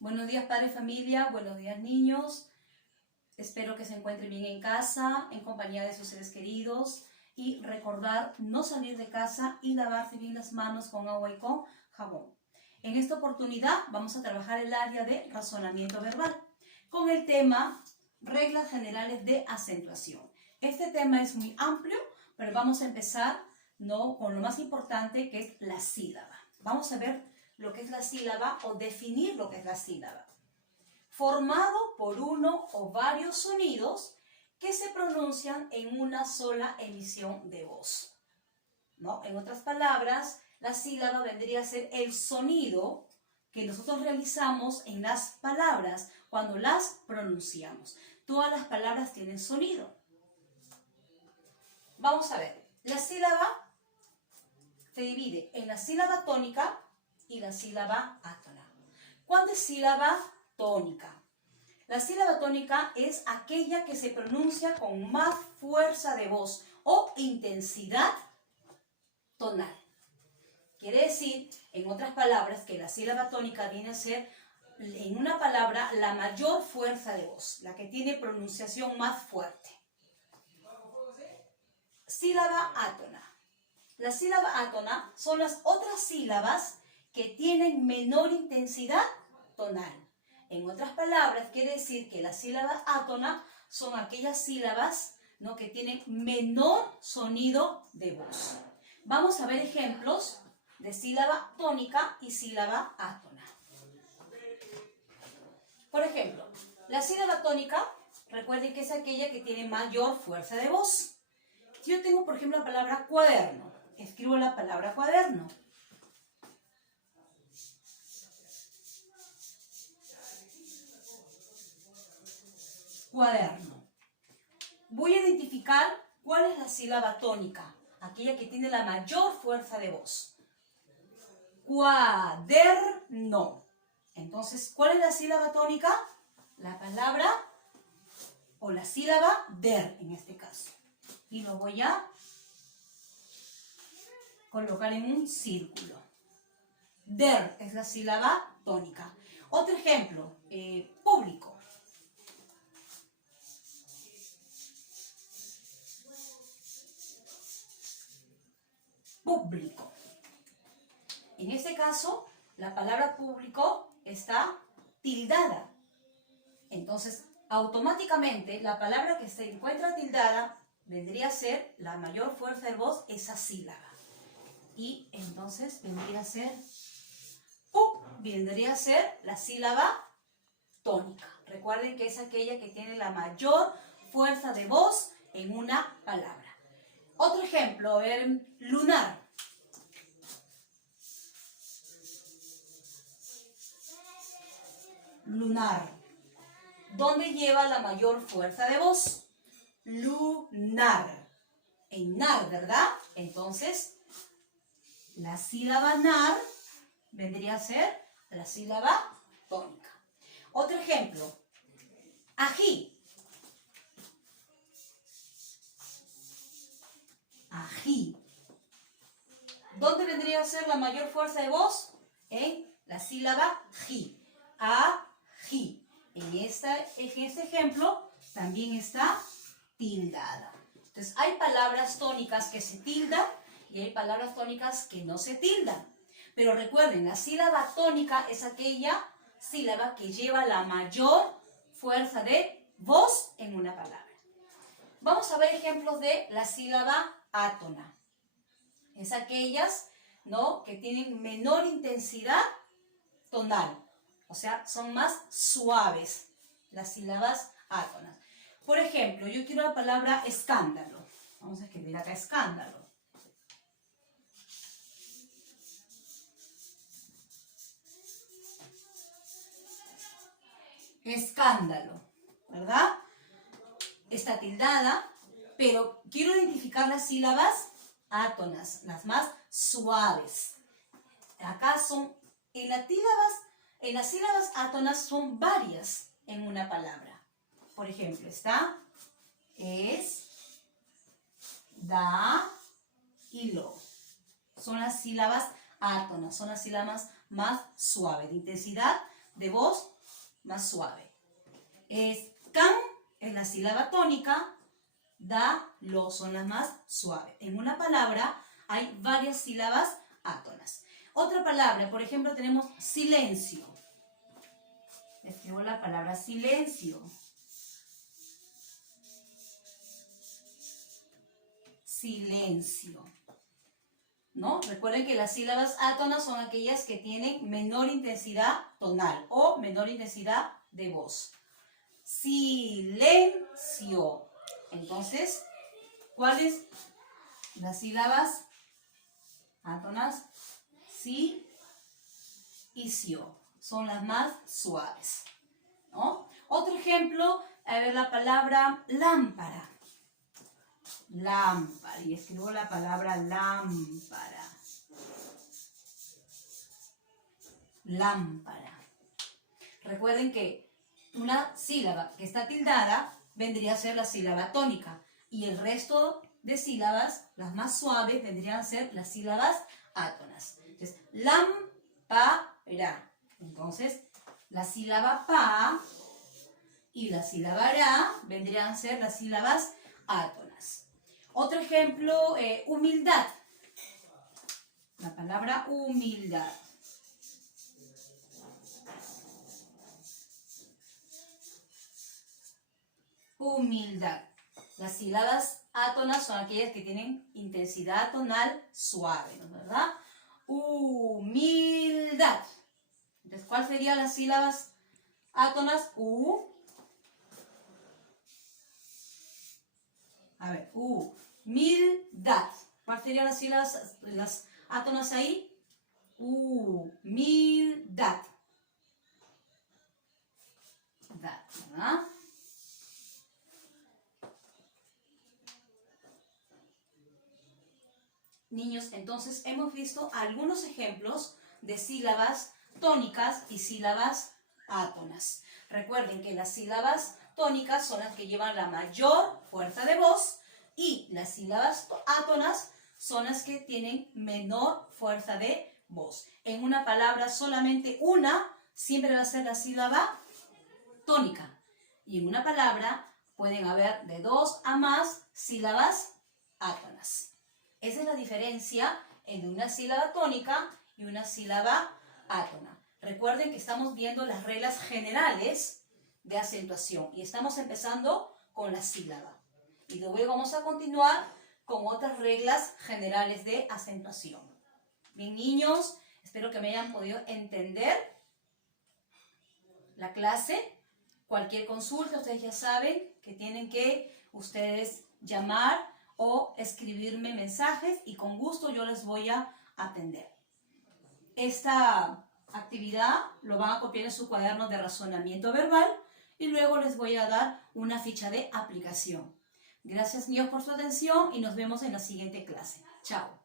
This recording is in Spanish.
Buenos días, padre, familia, buenos días, niños. Espero que se encuentren bien en casa, en compañía de sus seres queridos. Y recordar no salir de casa y lavarse bien las manos con agua y con jabón. En esta oportunidad vamos a trabajar el área de razonamiento verbal con el tema reglas generales de acentuación. Este tema es muy amplio, pero vamos a empezar con lo más importante, que es la sílaba. Vamos a ver lo que es la sílaba o definir lo que es la sílaba. Formado por uno o varios sonidos que se pronuncian en una sola emisión de voz. En otras palabras, la sílaba vendría a ser el sonido que nosotros realizamos en las palabras cuando las pronunciamos. Todas las palabras tienen sonido. Vamos a ver, la sílaba se divide en la sílaba tónica y la sílaba átona. ¿Cuál es sílaba tónica? La sílaba tónica es aquella que se pronuncia con más fuerza de voz o intensidad tonal. Quiere decir, en otras palabras, que la sílaba tónica viene a ser, en una palabra, la mayor fuerza de voz, la que tiene pronunciación más fuerte. Sílaba átona. La sílaba átona son las otras sílabas que tienen menor intensidad tonal. En otras palabras, quiere decir que las sílabas átonas son aquellas sílabas que tienen menor sonido de voz. Vamos a ver ejemplos de sílaba tónica y sílaba átona. Por ejemplo, la sílaba tónica, recuerden que es aquella que tiene mayor fuerza de voz. Si yo tengo, por ejemplo, la palabra cuaderno, escribo la palabra cuaderno. Cuaderno. Voy a identificar cuál es la sílaba tónica, aquella que tiene la mayor fuerza de voz. Cuaderno. Entonces, ¿cuál es la sílaba tónica? La palabra o la sílaba der en este caso. Y lo voy a colocar en un círculo. Der es la sílaba tónica. Otro ejemplo, público. Público. En este caso, la palabra público está tildada. Entonces, automáticamente, la palabra que se encuentra tildada vendría a ser la mayor fuerza de voz, esa sílaba. Y entonces vendría a ser vendría a ser la sílaba tónica. Recuerden que es aquella que tiene la mayor fuerza de voz en una palabra. Otro ejemplo, a ver, lunar. Lunar. ¿Dónde lleva la mayor fuerza de voz? Lunar. En nar, ¿verdad? Entonces, la sílaba nar vendría a ser la sílaba tónica. Otro ejemplo, ají. Ají. ¿Dónde vendría a ser la mayor fuerza de voz? En la sílaba ji. Ají. En este ejemplo también está tildada. Entonces, hay palabras tónicas que se tildan y hay palabras tónicas que no se tildan. Pero recuerden, la sílaba tónica es aquella sílaba que lleva la mayor fuerza de voz en una palabra. Vamos a ver ejemplos de la sílaba átona. Es aquellas, que tienen menor intensidad tonal. O sea, son más suaves las sílabas átonas. Por ejemplo, yo quiero la palabra escándalo. Vamos a escribir acá escándalo. Escándalo, ¿verdad? Está tildada, pero quiero identificar las sílabas átonas, las más suaves. Acá son, en las sílabas átonas son varias en una palabra. Por ejemplo, está es, da y lo. Son las sílabas átonas, son las sílabas más suaves, de intensidad de voz más suave. Can es la sílaba tónica, da, lo son las más suaves. En una palabra hay varias sílabas átonas. Otra palabra, por ejemplo, tenemos silencio. Escribo la palabra silencio. Silencio. ¿No? Recuerden que las sílabas átonas son aquellas que tienen menor intensidad tonal o menor intensidad de voz. Silencio. Entonces, ¿cuáles las sílabas átonas? Si y sio. Son las más suaves, ¿no? Otro ejemplo, a ver, la palabra lámpara. Lámpara. Y escribo la palabra lámpara. Lámpara. Recuerden que una sílaba que está tildada vendría a ser la sílaba tónica. Y el resto de sílabas, las más suaves, vendrían a ser las sílabas átonas. Entonces, lámpara. Entonces, la sílaba pa y la sílaba ra vendrían a ser las sílabas átonas. Otro ejemplo, humildad. La palabra humildad. Humildad. Las sílabas átonas son aquellas que tienen intensidad tonal suave, ¿no? ¿Verdad? Humildad. Entonces, ¿cuáles serían las sílabas átonas? A ver, humildad. ¿Cuáles serían las sílabas, las átonas ahí? Humildad. ¿Verdad? Niños, entonces hemos visto algunos ejemplos de sílabas tónicas y sílabas átonas. Recuerden que las sílabas tónicas son las que llevan la mayor fuerza de voz y las sílabas átonas son las que tienen menor fuerza de voz. En una palabra solamente una siempre va a ser la sílaba tónica y en una palabra pueden haber de 2 a más sílabas átonas. Esa es la diferencia entre una sílaba tónica y una sílaba átona. Recuerden que estamos viendo las reglas generales de acentuación y estamos empezando con la sílaba. Y luego vamos a continuar con otras reglas generales de acentuación. Bien, niños, espero que me hayan podido entender la clase. Cualquier consulta, ustedes ya saben que tienen que ustedes llamar o escribirme mensajes y con gusto yo les voy a atender. Esta actividad lo van a copiar en su cuaderno de razonamiento verbal y luego les voy a dar una ficha de aplicación. Gracias, niños, por su atención y nos vemos en la siguiente clase. Chao.